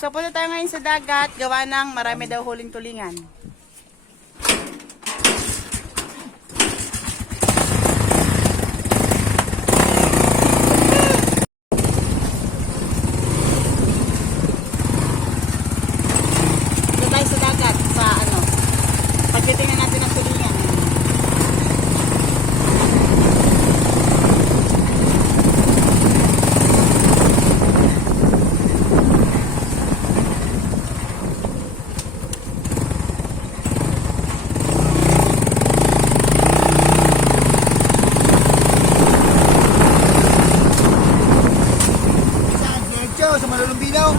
So punta tayo ngayon sa dagat, gawa ng marami daw huling tulingan. Punta tayo sa dagat, sa ano, pagtitingnan natin ang tulingan. Sa Malulumbinaw.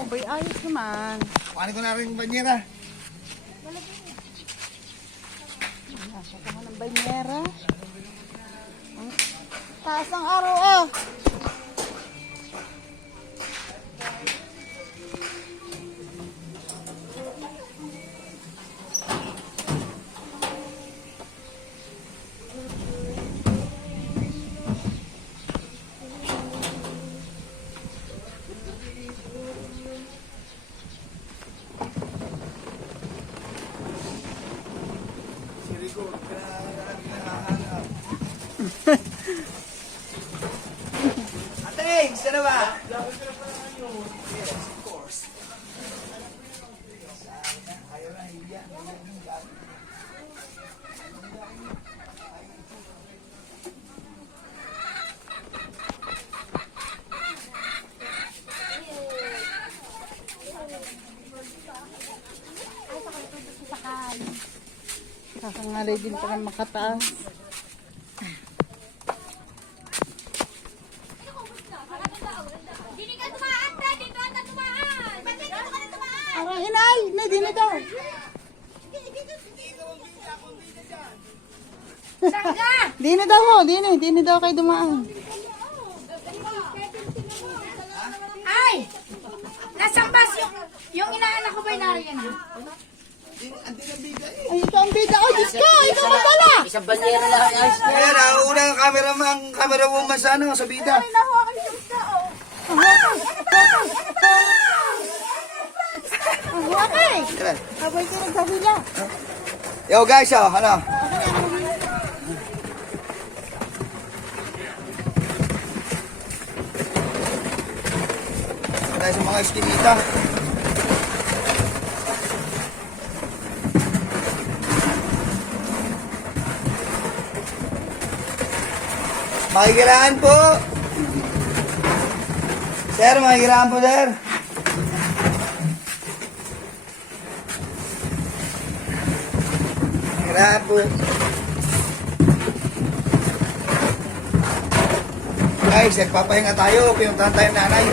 Abay, ayos naman. Paano ko na rin yung banyera? Nasa ka ng banyera. Ang taas ng araw, oh. Ate, gusto na ba? Yes, of course. Kakangalay din pa ng makataas. Dini ka tumaan, te! Dito ata tumaan! Ba't dito ka na tumaan? Arang inay! Na, di na daw. Sangga! Di na daw ho, di na daw kayo dumaan. Ay! Nasang bus yung inaanak ko ba yung nariyan ha? Ay, ito ang bida. Ay, Diyos ka! Ikaw magdala! Isang banyera lang ayos na. Kaya na, unang camera woman sa ano, sa bida. Ang wakay! Tara. Habay ka nagdahila. Yo guys, oh, ano? Tayo sa mga eskinita. Makikiraan po. Sir, makikiraan po, sir. Makikiraan po. Guys, nagpapahinga tayo. Pinuntahan tayo nanay.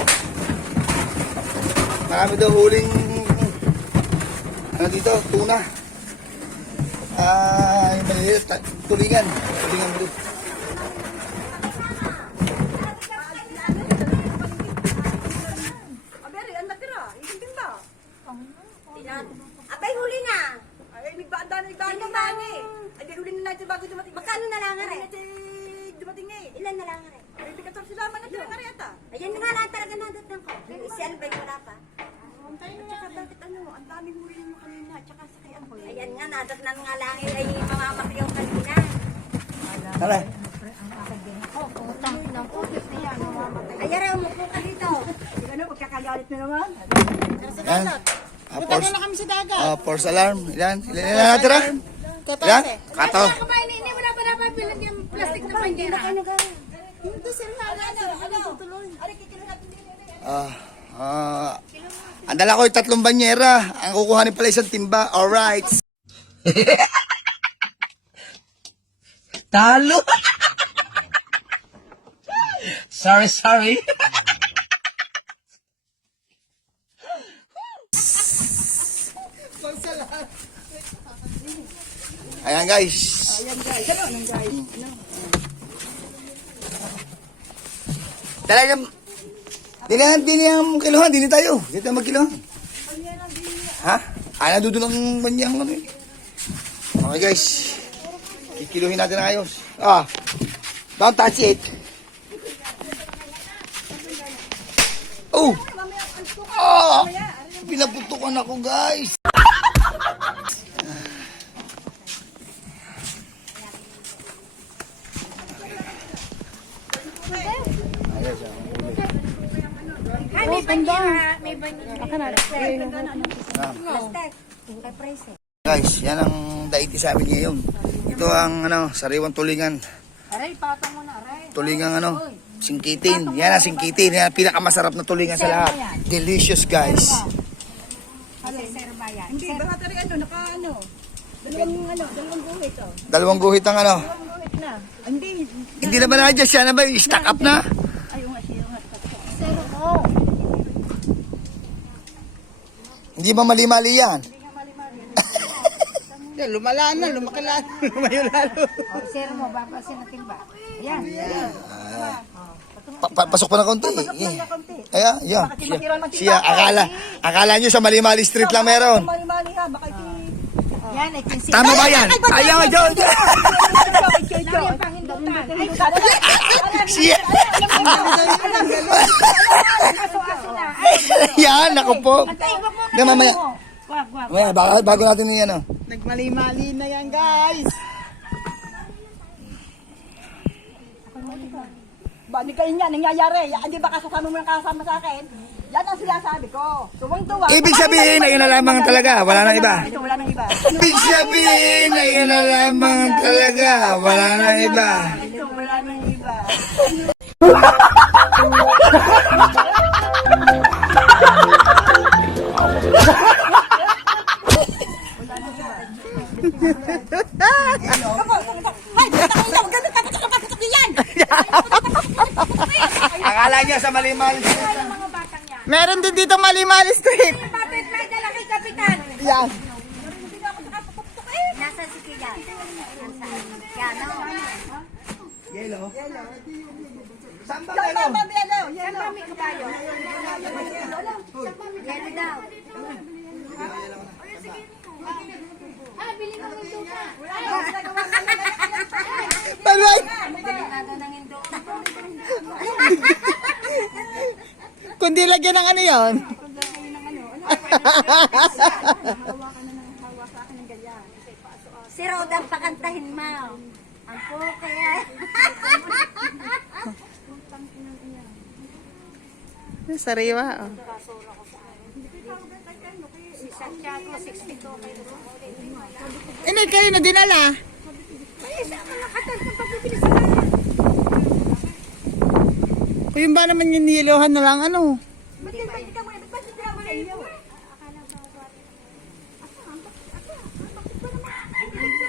Marami daw huling ano dito, tuna. Yung maliliit, tulingan. Tulingan mo dito. Abay, huli na! Ay, nagbaanda Sino na ba? eh. Ay, huli na natin bago dumating. Magkano na lang Huli rin? natin dumating eh. Ilan na lang rin? Ay, may 14 lamang na tirang kareta. Ayan nga lang talaga nadatang ko. Si Albay wala pa. At saka bakit ano, ang daming huli nyo kanina, at saka sa kay Amboy. Ayan nga, nadatnan nga lang ay mamamakyaw kanina. Tara. Ayan rin, umupo ka dito. Ano, magkakagalit na naman. Yan. Punta na kami sa dagat. False alarm. Ilan? Ilan na natira? Ilan? 14. Kato. Kumain ini, wala pa napapilan yung plastic na bandera. Hindi, sir, nga. Ano, tutuloy. Ah, Ang dala ko yung 3 banyera. Ang kukuhanin pala isang timba. Alright. Talo. Sorry. Ayan guys. Talagang dinihang kiluhan, dini tayo. Dito tayo magkiluhan. Ha? Nandun ang banyang ano eh. Okay guys. Kikiluhin natin na ayos. Don't touch it. Oh! Pinaputukan ako guys. Ay, may banyera. May banyera. Guys, yan ang daiti sa amin ngayon. Ito ang sariwang tulingan. Aray, patong mo na, aray. Tulingan singkitin. Yan ang singkitin. Yan ang pinakamasarap na tulingan sa lahat. Delicious guys. Hindi, baka talaga dalawang guhit oh. Dalawang guhit ang Guhit na. Hindi. Hindi na ba na-adjust yan? Ba? Stack up na? Ayaw nga siya. Zero mo. Hindi ba mali-mali yan? Yan, lumala na, lumakala. Lumayo lalo. Zero mo, babasin natin ba? Ayan. Pasok pa na konti. Ayan, yan. Siya, akala nyo sa mali-mali street lang meron. Mali-mali ha, baka Yan, ay kinsi. Tama ba yan? Ayaw, Joe. Yung panghindutan. Ay, Siya. aso na. Yan, naku po. Antay, wag mo na. Hindi, mamaya. Wag. Mamaya, bago natin yung Nagmali-mali na yan, guys. Ba, hindi kayo niya, nangyayari. Hindi ba kasama mo ng kasama sa akin? Yan ang sinasabi ko. Tuwang-tuwa. Ibig sabihin, ayun na lamang talaga. Wala nang iba. Ito, wala nang iba. Ibig sabihin, ayun na lamang talaga. Wala nang iba. Ito, wala nang iba. Akala niya sa mali-mali. Mga batang yan. Meron din dito mali-mali street. Bakit may dala kay Kapitan? Yan. Nasaan si Kuya? Yan, no? Yelo. Saan ba Yan, kayo? mami, ano? Yan, Saan kami kabayo? Yelo daw. Bili mo ng tupa. Palway! Nagawa ng indo. Kundi lagyan ng ano yun. Si Rodan pakantahin mo. Ang po kaya. Sariwa, oh. Si Santiago, 62 kayo. Hindi kayo na dinala. Ay, saan ka nakatal ng pagbibili sa kanya? Kung yun ba naman yung nilohan na lang, ano? Ba't hindi ka mo? Ba't hindi ka mo sa iyo?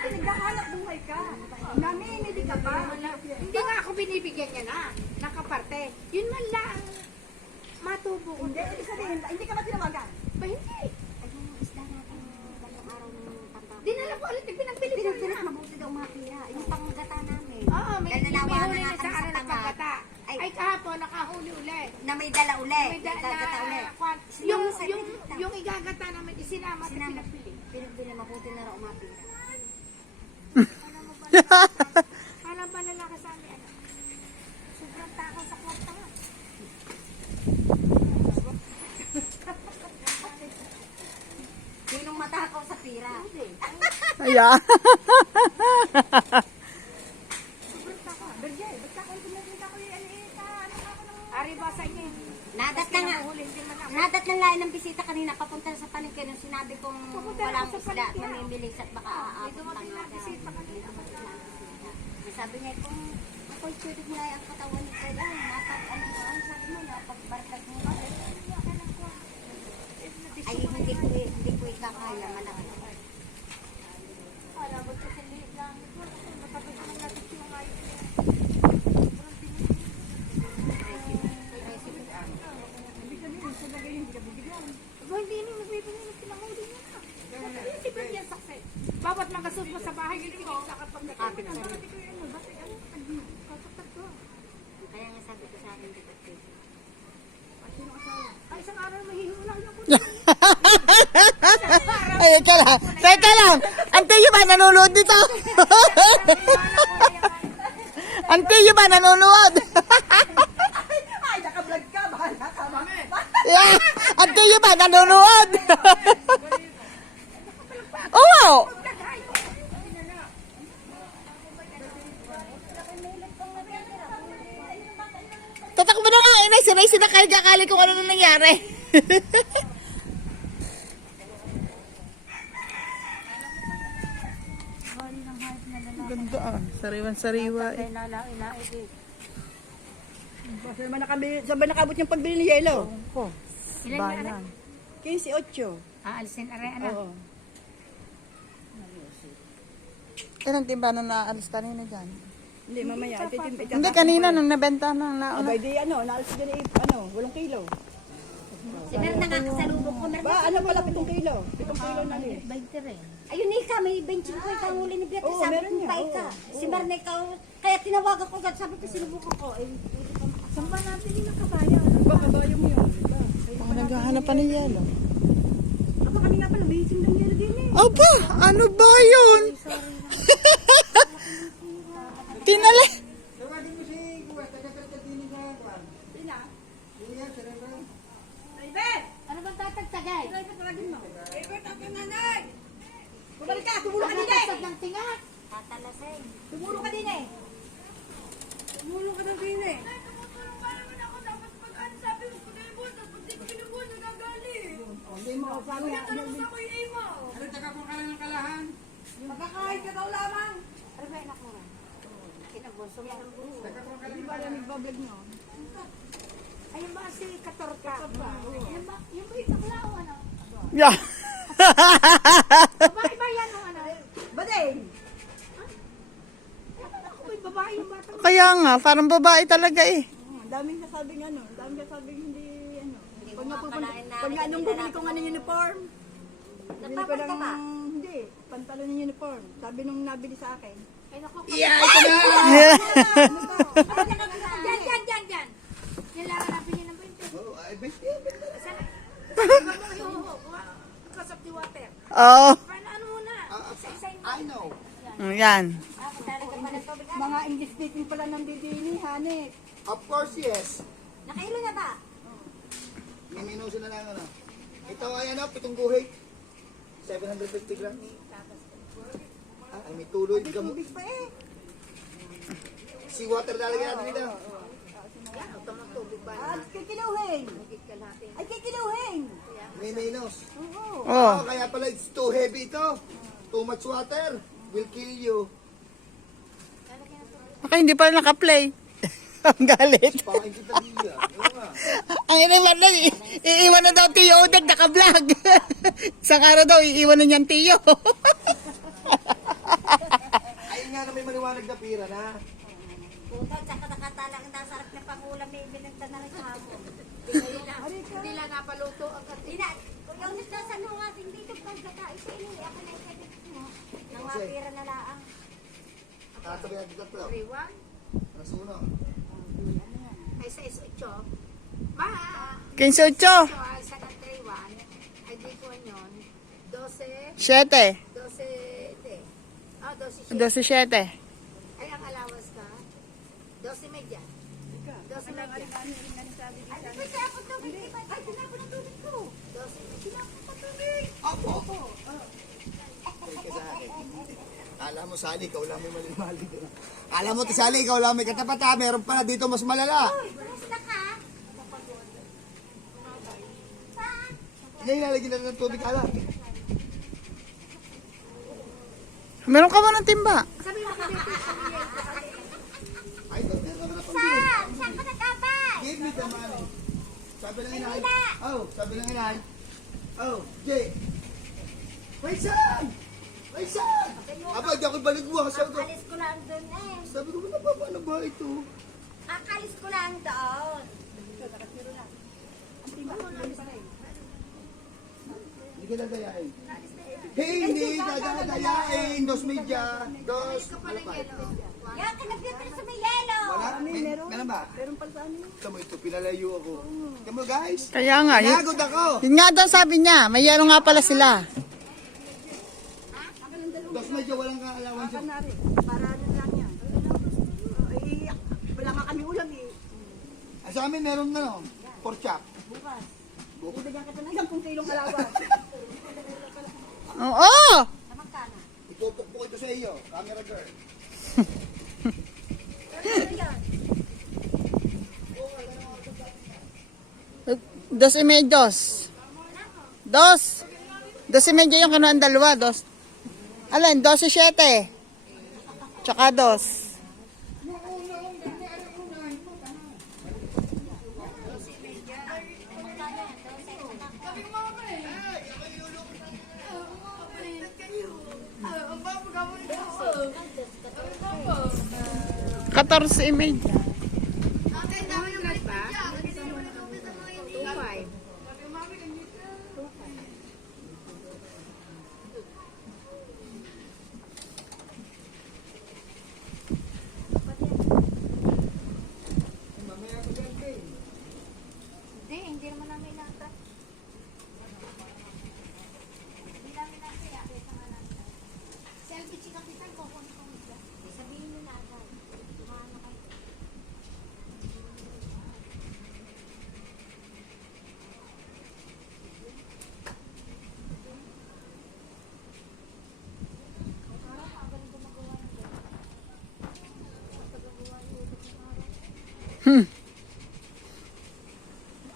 Naghahanap buhay ka. Namimili ka pa. Hindi nga ako binibigyan niya na. Nakaparte. Yun man lang. Matubo ko. Hindi, ibig sabihin, hindi ka ba tinawagan? Ba hindi? Dinala ko ulit. Pinagbili ko na. Mabuti daw mapira. Yung panggata namin. Oo, may Dahil nanawagan huli na na sa kami sa ano ng tanga. pagkata. Ay, kahapon, nakahuli ulit. Na may dala uli. May Gagata uli. yung igagata namin, isinama sa Sinama. pinagbili. Pinagbili, mabuti na raw mapira. Alam pa lalaki sa amin, ano? Sobrang takaw sa kwarta nga. Sinong matakaw sa pira? Ayan. Ari ba sa inyo? Nadat na nga. Nadat na lain ng bisita kanina papunta sa palengke nung sinabi kong walang isda at mamimilis at baka aabot pa nga. Sabi niya kung ako'y pwede mo ang katawan ni Kuya. Napag ano mo, sabi mo, napagbarkad mo. Ay, hindi ko ikakaya. Malaki. Bawat magasos mo sa bahay, hindi ko kapag nakapit sa Kaya nga sabi ko sa akin, detective. Ay, isang araw mahihulang ako. Ay, teka lang. Antiyo ba nanonood dito? Antiyo ba nanonood? Ay, naka-vlog ka. Bahala ka. Yeah, Antiyo ba nanonood? Oo. Tatakbo na nga, inay. Sinay sinakali kung ano na nangyari. Ganda ah. Sariwan-sariwa eh. Saan ba nakabot yung pagbili ng yelo? Bayan. 15.8. Aalisin, aray, anak. Oo. Ilang timba na naalis kanina dyan? Hindi, mamaya. Hindi, kanina nung nabenta na nauna. Abay, di naalis din 8 kilo. Si Mer, nakakasalubong ko. Mer, Ba, pala 7 kilo? 7 kilo na rin. ayun Ika, may 25 ikaw huli ni Beatrice. Oo, Sabi meron ko niya, pa oo. Ika. Si Mer na ikaw, kaya tinawagan ko agad. Sabi ko, sinubukan ko. Eh, Saan ba natin yung kabayo? Ba, kabayo mo yun. Mga naghahanap pa ng yelo. Ako kami nga pala, may isang yelo din eh. Aba, ano ba yun? Tinali. ano bang tatagtagay? Bumalik ka, tumulong ka din eh. Tatagtag ng tingat. Tatalasay. Tumulong ka din eh. Tumulong ka din eh. Hindi mo, sabi nga. Magkakahit ka daw lamang. Ano ba anak mo? Kinabunso mo ng buho. Di ba yan nagbablog nyo? Ayun ba si Katorka? Yung ba yung taklao, ano? Yeah. Babae ba yan o ano? Badeng! Ako may babae yung bata. Kaya nga, parang babae talaga eh. Ang daming nasabing ano, ang daming nasabing hindi ano. ko makakalain na Pag nga nung hindi bumili ko nga ng uniform, bumili ko Nagpapalit ka ba? hindi, pantalon ng uniform. Sabi nung nabili sa akin. Ay, naku. Yeah, ito na! Diyan. Yan lang hanapin niya ng 20. Oh, ay, best Because of the water. Oo. Ano muna? Isa-isa yung I know. Yan. Ah, kung talaga pa ng tubig. Mga English speaking pala ng bibili, Hanit. Of course, yes. Nakailo na ba? May minuso na lang ano. Ito ay ano, pitong guhit. 750 grams. Ah, ay, may tuloy. Tubig pa eh. Seawater lalagyan natin dito. At kikiluhin. Ay, kikiluhin. May minus. Oo. Oh. Oh, kaya pala it's too heavy ito. Too much water will kill you. Baka hindi pa naka-play. Ang galit. Pakain kita niya. Oo nga. Ang iniwan na, iiwan na daw Tiyo Odag naka-vlog. Isang araw daw, iiwan na niyan Tiyo. Ayun nga na may maliwanag na pira na. Puta, tsaka nakatalang ang nasarap na pangulam may binagta na rin kahapon. Hindi lang napaluto ang Ina, yung nasa ano nga, hindi ito pagkakain sa inyo. Ako na ikadit mo. Nang mapira na laang. Tatabi natin tatlo. 3-1. Nasuno. Ay, sa 18. Ma! 15-8. So, ay sa 3-1. Ay, di ko yun. 12. 7. 12. Ah, 12. 12-7. Ay, ang allowance ka? 12 media. 12 media. Ay, di ba siya ako tubig? Ay, tinapon ang tubig ko. 12 media. Tinapon pa tubig. Kaya sa akin. Alam mo, Sally, ikaw lang may mali-mali. Alam mo, Sally, ikaw lang may katapat ha. Meron pa na dito mas malala. Uy, basta ka. Saan? Hindi, ilalagyan natin ng tubig alam. Meron ka ba ng timba? Ay, ito, meron naman ako. Saan? Saan ka nag-abay? Give me the money. Sabi ng inay. Oh, sabi ng inay. Oh, Jay. Raisan! Raisan! Aba, di ako baligwa kasi ako. Akalis ko lang doon eh. Sabi ko, ano ba ito? Akalis ko lang doon. Hindi ka dadayain. Hey, hindi ka dadayain. Dos media. Dos. Ano pa? Yan, kinagpipil sa may yelo. Wala? Meron ba? Meron pala sa amin. Ito mo ito, pinalayo ako. Ito mo guys. Kaya nga, Pinagod ako. yun nga daw sabi niya, may yelo nga pala sila. Dos media, walang kaalawan dyan. Kanari, para ano lang yan. Ay, wala nga kami ulam eh. Ay, sa amin meron na no. Pork chop. Bukas. Ibigyan kita ng 10 kilong alawa. Oo! Itutok po ito sa iyo, camera girl. Dos y medios. Dos. Dos y medio yung kanuan dalawa. Dos. Alin? 12-7. Tsaka dos. Katorse y media. Hindi naman namin nata. Hindi namin nata. Selfie chika kita ko kung sabihin mo na agad. Maano kayo.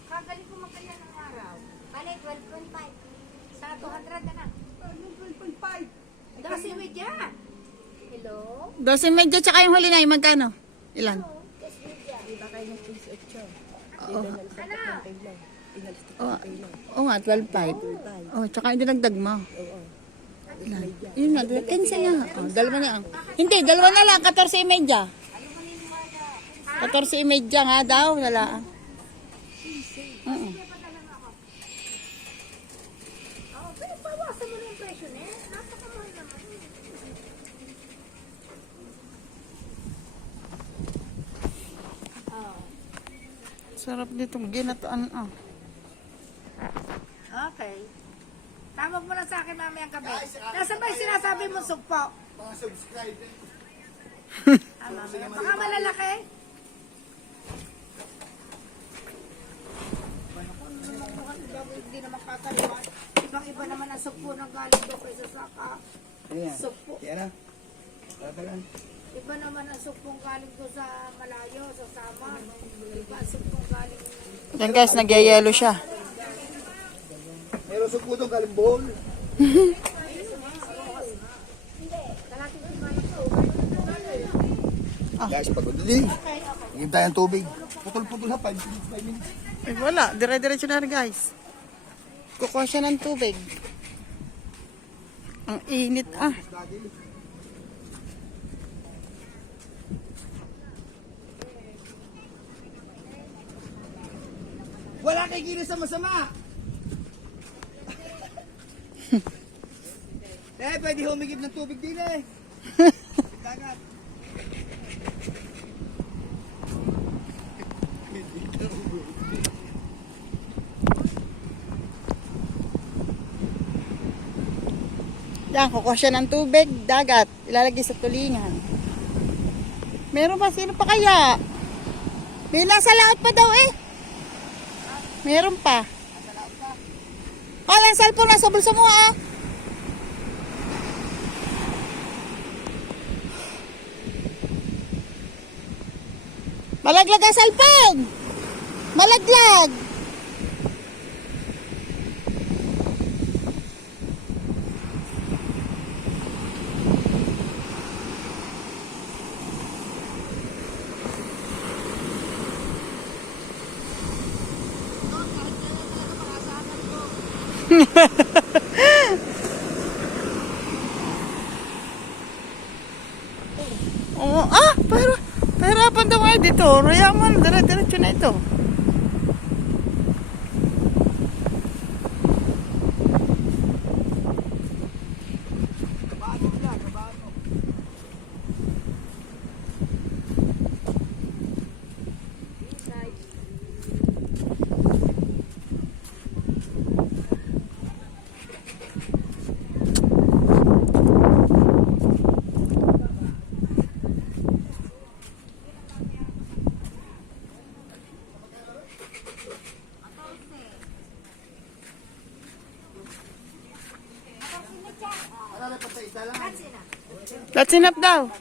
Kagaling ko magkaya ng araw. Bale, 12.5. Sa 200 na na. 12.5. 12 media. Hello? 12 y medio tsaka yung huli na yung magkano? Ilan? Oo. Oo. Oo nga, 12.5. Oo, tsaka yung dinagdag mo. Ilan? Yun nga, 15 nga. Oh, dalawa na lang. Hindi, dalawa na lang, 14 y media. 14 y media nga daw, wala. Oo. Oh, pero bawasan mo na yung presyo na eh. Napakamahal naman. Sarap nitong ginatoan. Oh. Okay. Tawag mo na sa akin mamaya ang gabi. Nasa ba yung sinasabi mo sugpo? Mga subscriber. Baka malalaki? Hindi naman kakaliwan. Ibang-iba naman ang sugpo ng galing doon kaysa saka. Ano yan? Sugpo. Yan na. Tatalan. Iba naman ang sugpong galing doon sa malayo, sa sama. Iba ang sugpong galing. Yan guys, nagyayelo siya. Meron sa puto galing bowl. Guys, pagod din. Higim tayo ng tubig. Putol-putol ha, 5 minutes. Eh, wala, dire-diretso na rin guys. Kukuha siya ng tubig. Ang init ah. Wala kay kinis sa masama. Pwede humigib ng tubig din eh. Dagat. Yan, kukuha siya ng tubig, dagat, ilalagay sa tulingan. Meron ba? Sino pa kaya? May nasa laot pa daw eh. Meron pa. Ang cellphone nasa bulsa mo ah. Malaglag ang cellphone. Malaglag. Oo, pero pahirapan daw kayo dito. Rayaman, dire-diretso na ito. That's enough daw.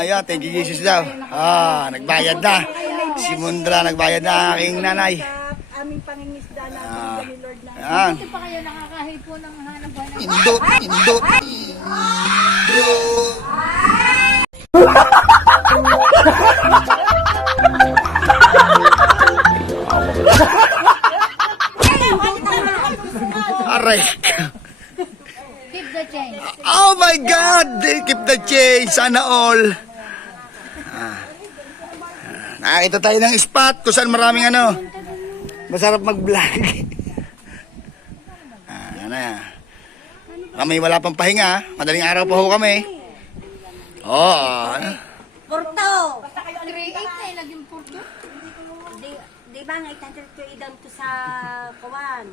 Yeah, thank you Jesus daw. Nagbayad na. Si Mundra, nagbayad na aking nanay. Sa aming pangingisda na binigyan ni Lord na. Yan. Hindi pa kayo nakakahipo ng hanap buhay ng Indot, indot, indot. Aray. keep the change. Oh my God! Keep the change. Sana all. Nakita tayo ng spot kung saan maraming ano. Masarap mag-vlog. Ano yan. Kami wala pang pahinga. Madaling araw pa ho kami. Oo. Porto! 3.8 na naging porto. Di ba nga itatagto idam to sa kawan?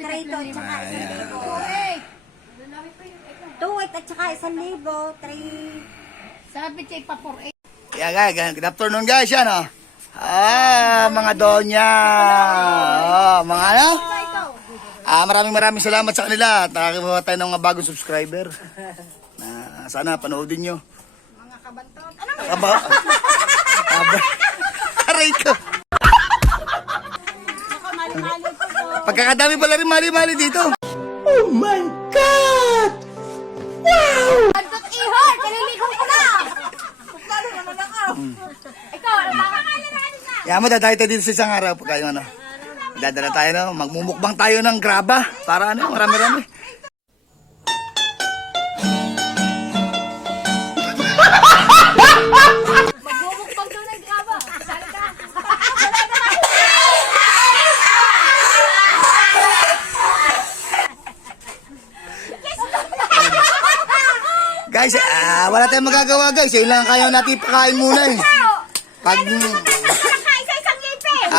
Trito at saka 1,000. 2 at saka 1,000. 3. Sabi siya pa 4.8. Yeah, guys, good afternoon guys, yan oh. Mga donya. Mga ano? Maraming salamat sa kanila. Nakakibawa tayo ng mga bagong subscriber. Sana panoodin nyo. Mga kabantot. Ano? Aray ko. Pagkakadami pala rin mali-mali dito. Oh my God! Bantot ihor! Kaliligo ko na! Ikaw, ano ba? Yan mo, dadayo tayo dito sa isang araw. Pagka yung ano, dadala tayo, no? Magmumukbang tayo ng graba. Para ano, marami-rami. Magbubukbang doon ng graba. Sali ka. Guys, wala tayong magagawa guys. Yun lang ang kaya natin pakain muna eh. Pag... Isa-isang ngipin.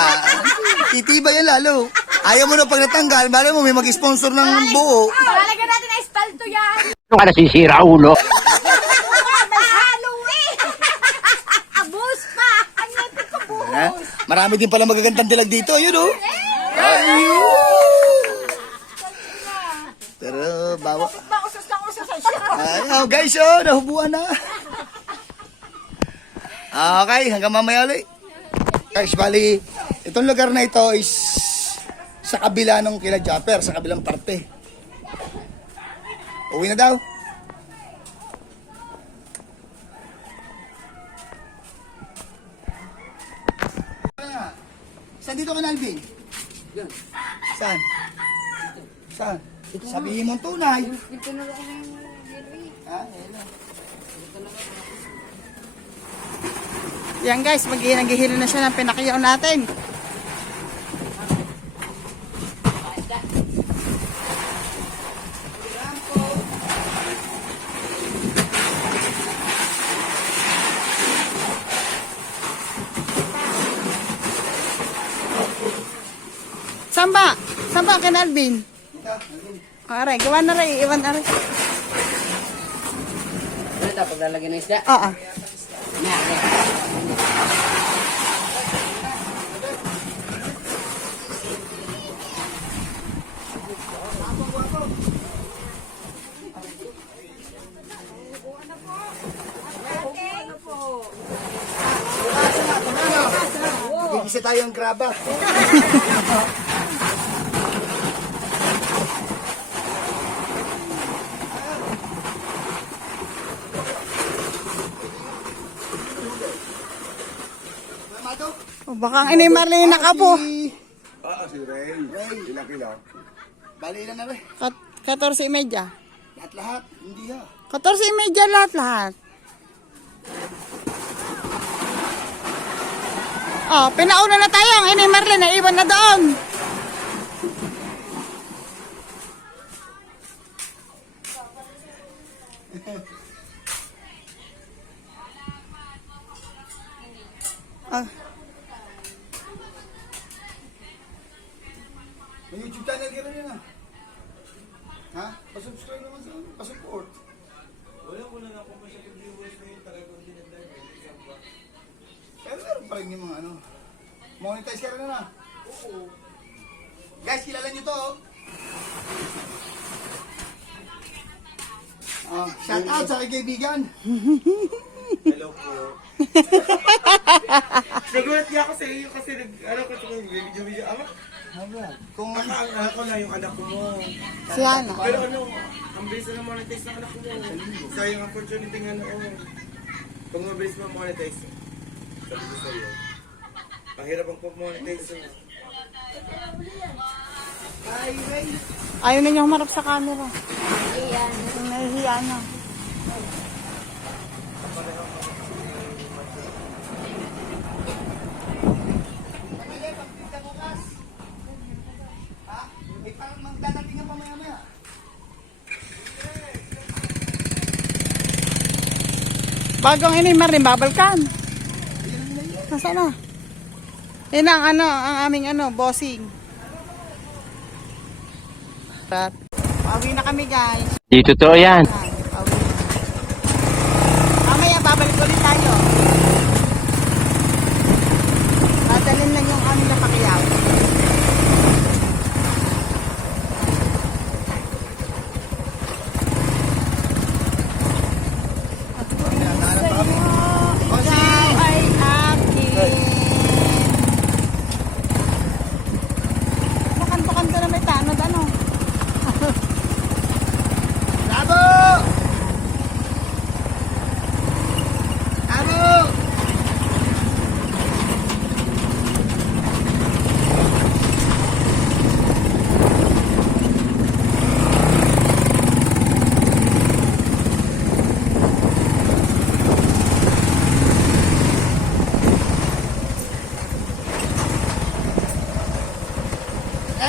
Titiba yan lalo. Ayaw mo na pag natanggal, bala mo may mag-sponsor ng buo. Lalagyan natin na espalto yan. Ano ka nasisira, ulo? Halo eh. Abus pa. Ang ngipin ko buhos. Marami din pala magagandang dilag dito. Ayun oh. Ayun. Pero bawa. Ayaw guys oh, nahubuan na. Okay, hanggang mamaya ulit. Guys, bali, itong lugar na ito is sa kabila ng kila Japper, sa kabilang parte. Uwi na daw. Saan dito ka na, Alvin? Saan? Saan? Sabihin mo ang tunay. Yan guys, naghihilo na siya ng pinakyaw natin. Samba! Samba ka na, Alvin? Aray, gawa na rin. Iwan na rin. Ano ito, paglalagyan ng isda? Oo. Isa tayong graba. O baka ang Inay Marlene nakapo. Si Ray. Ilang kilo? Bali ilan na Ray? 14:30. Lahat-lahat. Hindi ha. 14:30 lahat-lahat. Oh, pinauna na tayo. Ang Inay Marlene naiwan na doon. Ah, May YouTube channel ka rin yan ha? Pasubscribe naman sa pasupport. Pero meron pa rin yung mga ano. Monetize ka rin na. Oo. Guys, kilala nyo to oh. Shout out sa aking kaibigan. Hello po. Nagulat niya ako sa iyo kasi ano ko ito yung video. Kung Akala ko na yung anak ko mo. si Hana. Pero ano, ang bilis na monetize ng anak ko mo. Sayang ang opportunity nga noon. Kung mabilis mo monetize, sabi ko sa iyo, mahirap ang pag-monetize. Ayaw na niya humarap sa camera. Nahihiya na. may parang magdadating ang pamaya-maya. Bagong Inay Marlene, babalkan. Nasaan na? Yan ang ano, ang aming ano, bossing. Pauwi na kami guys. Di totoo yan. Pauwi. Mamaya babalik ulit tayo. Dadalhin lang yung aming napakyaw. Ikaw ay akin. Nakanto-kanto na may tanod ano. Bravo! Bravo!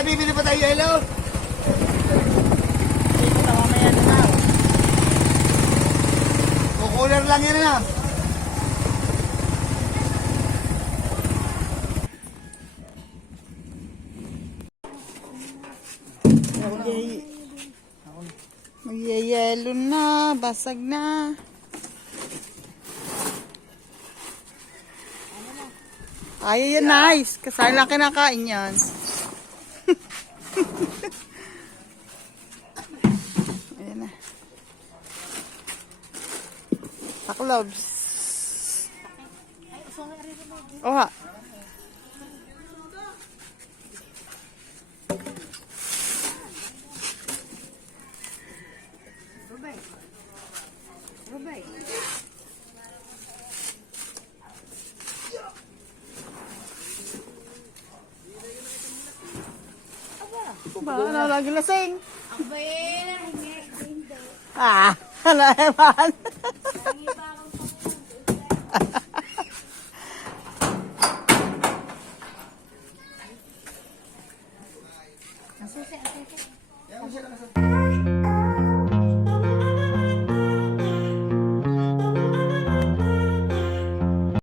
Bibili pa tayo hello? Ito mamaya na daw. Kukular lang yan na. Magyayelo na, basag na. Ay, yan nice. Kasali lang kinakain yan. Ayan na. Paklobs. Oha. Ba, lagi lasing. Ah, ala ewan. Ang susi.